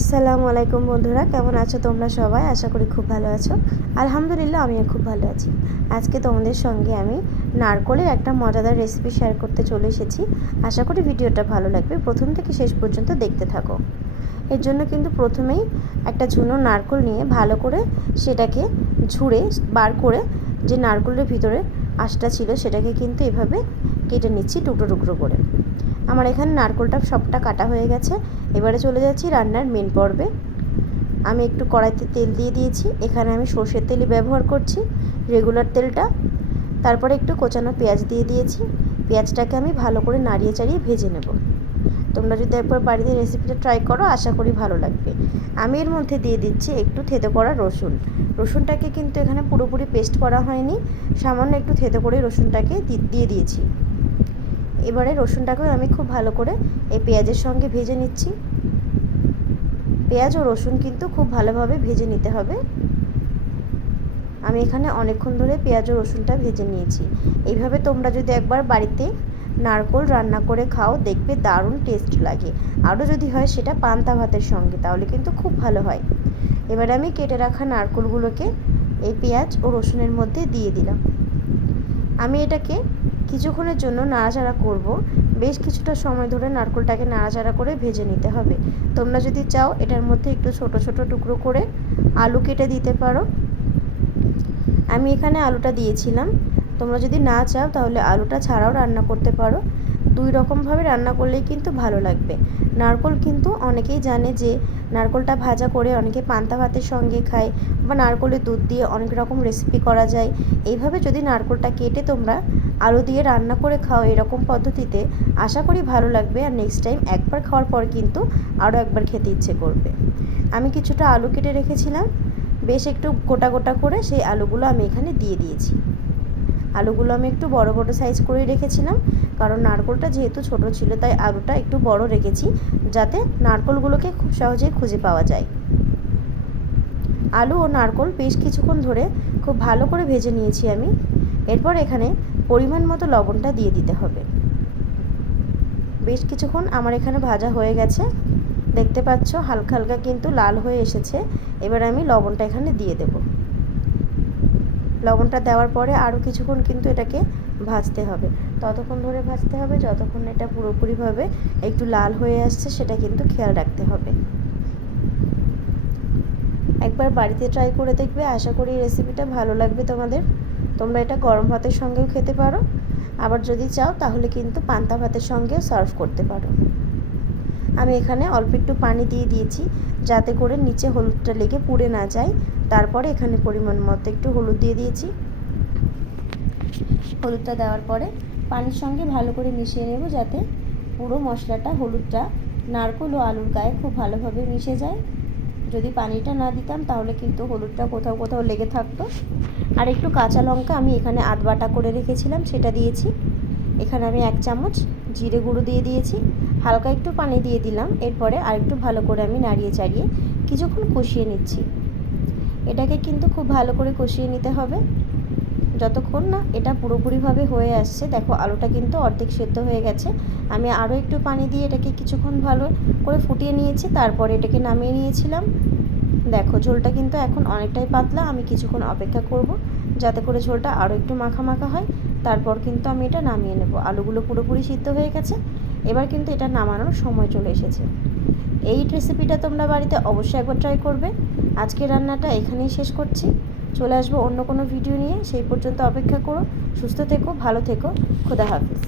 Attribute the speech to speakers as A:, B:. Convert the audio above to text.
A: আসসালামু আলাইকুম বন্ধুরা, কেমন আছো তোমরা সবাই? আশা করি খুব ভালো আছো। আলহামদুলিল্লাহ, আমিও খুব ভালো আছি। আজকে তোমাদের সঙ্গে আমি নারকলের একটা মজাদার রেসিপি শেয়ার করতে চলে এসেছি। আশা করি ভিডিওটা ভালো লাগবে। প্রথম থেকে শেষ পর্যন্ত দেখতে থাকো। এর জন্য কিন্তু প্রথমেই একটা ঝুনো নারকল নিয়ে ভালো করে সেটাকে ঝুড়ে, বার করে যে নারকলের ভিতরে আঁশটা ছিল, সেটাকে কিন্তু এভাবে কেটে নিচ্ছি টুকরো টুকরো করে। আমার এখানে নারকলটা সবটা কাটা হয়ে গেছে। এবারে চলে যাচ্ছি রান্নার মেন পর্বে। আমি একটু কড়াইতে তেল দিয়ে দিয়েছি। এখানে আমি সর্ষের তেলই ব্যবহার করছি রেগুলার তেলটা। তারপরে একটু কোচানো পেঁয়াজ দিয়ে দিয়েছি। পেঁয়াজটাকে আমি ভালো করে নাড়িয়ে চাড়িয়ে ভেজে নেব। তোমরা যদি একবার বাড়িতে রেসিপিটা ট্রাই করো, আশা করি ভালো লাগবে। আমি এর মধ্যে দিয়ে দিচ্ছি একটু থেতো করা রসুন। রসুনটাকে কিন্তু এখানে পুরোপুরি পেস্ট করা হয়নি। সামান্য একটু থেতো করে রসুনটাকে দিয়ে দিয়েছি। এবারে রসুনটাকেও আমি খুব ভালো করে এই পেঁয়াজের সঙ্গে ভেজে নিচ্ছি। পেঁয়াজ ও রসুন কিন্তু খুব ভালোভাবে ভেজে নিতে হবে। আমি এখানে অনেকক্ষণ ধরে পেঁয়াজ ও রসুনটা ভেজে নিয়েছি। এইভাবে তোমরা যদি একবার বাড়িতে নারকোল রান্না করে খাও, দেখবে দারুণ টেস্ট লাগে। আরও যদি হয় সেটা পান্তা ভাতের সঙ্গে, তাহলে কিন্তু খুব ভালো হয়। এবার আমি কেটে রাখা নারকোলগুলোকে এই পেঁয়াজ ও রসুনের মধ্যে দিয়ে দিলাম। আমি এটাকে কিছুক্ষণের জন্য নাড়াচাড়া করব। বেশ কিছুটা সময় ধরে নারকোলটাকে নাড়াচাড়া করে ভেজে নিতে হবে। তোমরা যদি চাও এটার মধ্যে একটু ছোট ছোট টুকরো করে আলু কেটে দিতে পারো। আমি এখানে আলুটা দিয়েছিলাম। তোমরা যদি না চাও তাহলে আলুটা ছাড়াও রান্না করতে পারো। দুই রকমভাবে রান্না করলেই কিন্তু ভালো লাগবে। নারকোল কিন্তু অনেকেই জানে যে, নারকোলটা ভাজা করে অনেকে পান্তা ভাতের সঙ্গে খায় বা নারকোলের দুধ দিয়ে অনেক রকম রেসিপি করা যায়। এইভাবে যদি নারকোলটা কেটে তোমরা আলু দিয়ে রান্না করে খাও এরকম পদ্ধতিতে, আশা করি ভালো লাগবে। আর নেক্সট টাইম একবার খাওয়ার পর কিন্তু আরও একবার খেতে ইচ্ছে করবে। আমি কিছুটা আলু কেটে রেখেছিলাম। বেশ একটু গোটা গোটা করে সেই আলুগুলো আমি এখানে দিয়ে দিয়েছি। আলুগুলো আমি একটু বড় বড় সাইজ করে রেখেছিলাম। কারণ নারকোলটা যেহেতু ছোট ছিল, তাই আলুটা একটু বড় রেখেছি, যাতে নারকোলগুলোকে খুব সহজেই খুঁজে পাওয়া যায়। আলু ও নারকোল বেশ কিছুক্ষণ ধরে খুব ভালো করে ভেজে নিয়েছি আমি। এরপর এখানে পরিমাণ মতো লবণটা দিয়ে দিতে হবে। বেশ কিছুক্ষণ আমার এখানে ভাজা হয়ে গেছে। দেখতে পাচ্ছ হালকা হালকা কিন্তু লাল হয়ে এসেছে। এবার আমি লবণটা এখানে দিয়ে দেব। লবণটা দেওয়ার পরে আরও কিছুক্ষণ কিন্তু এটাকে ভাজতে হবে। ততক্ষণ ধরে ভাজতে হবে, যতক্ষণ এটা পুরোপুরিভাবে একটু লাল হয়ে আসছে সেটা কিন্তু খেয়াল রাখতে হবে। একবার বাড়িতে ট্রাই করে দেখবে, আশা করি রেসিপিটা ভালো লাগবে তোমাদের। তোমরা এটা গরম ভাতের সঙ্গেও খেতে পারো। আবার যদি চাও তাহলে কিন্তু পান্তা ভাতের সঙ্গেও সার্ভ করতে পারো। আমি এখানে অল্প একটু পানি দিয়ে দিয়েছি যাতে করে নিচে হলুদটা লেগে পুড়ে না যায়। তারপরে এখানে পরিমাণ মতো একটু হলুদ দিয়ে দিয়েছি। হলুদটা দেওয়ার পরে পানির সঙ্গে ভালো করে মিশিয়ে নেব যাতে পুরো মশলাটা, হলুদটা, নারকোল ও আলুর গায়ে খুব ভালোভাবে মিশে যায়। যদি পানিটা না দিতাম তাহলে কিন্তু হলুদটা কোথাও কোথাও লেগে থাকতো। আর একটু কাঁচা লঙ্কা আমি এখানে আধ বাটা করে রেখেছিলাম, সেটা দিয়েছি। এখানে আমি এক চামচ জিরে গুঁড়ো দিয়ে দিয়েছি, হালকা একটু পানি দিয়ে দিলাম, এরপরে আরেকটু ভালো করে আমি নাড়িয়ে চাড়িয়ে কিছুক্ষণ কষিয়ে নিচ্ছি। এটাকে কিন্তু খুব ভালো করে কষিয়ে নিতে হবে। যতক্ষণ না এটা পুরোপুরিভাবে হয়ে আসছে, দেখো আলুটা কিন্তু অর্ধেক সেদ্ধ হয়ে গেছে। আমি আরও একটু পানি দিয়ে এটাকে কিছুক্ষণ ভালো করে ফুটিয়ে নিয়েছি, তারপরে এটাকে নামিয়ে নিয়েছিলাম। দেখো ঝোলটা কিন্তু এখন অনেকটাই পাতলা, আমি কিছুক্ষণ অপেক্ষা করব। যাতে করে ঝোলটা আরও একটু মাখা মাখা হয়। তারপর কিন্তু আমি এটা নামিয়ে নেব। আলুগুলো পুরোপুরি সিদ্ধ হয়ে গেছে। এবার কিন্তু এটা নামানোর সময় চলে এসেছে। এই রেসিপিটা তোমরা বাড়িতে অবশ্যই একবার ট্রাই করবে। আজকে রান্নাটা এখানেই শেষ করছি। চলে আসব অন্য কোনো ভিডিও নিয়ে। সেই পর্যন্ত অপেক্ষা করো। সুস্থ থেকো, ভালো থেকো। খোদা হাফিজ।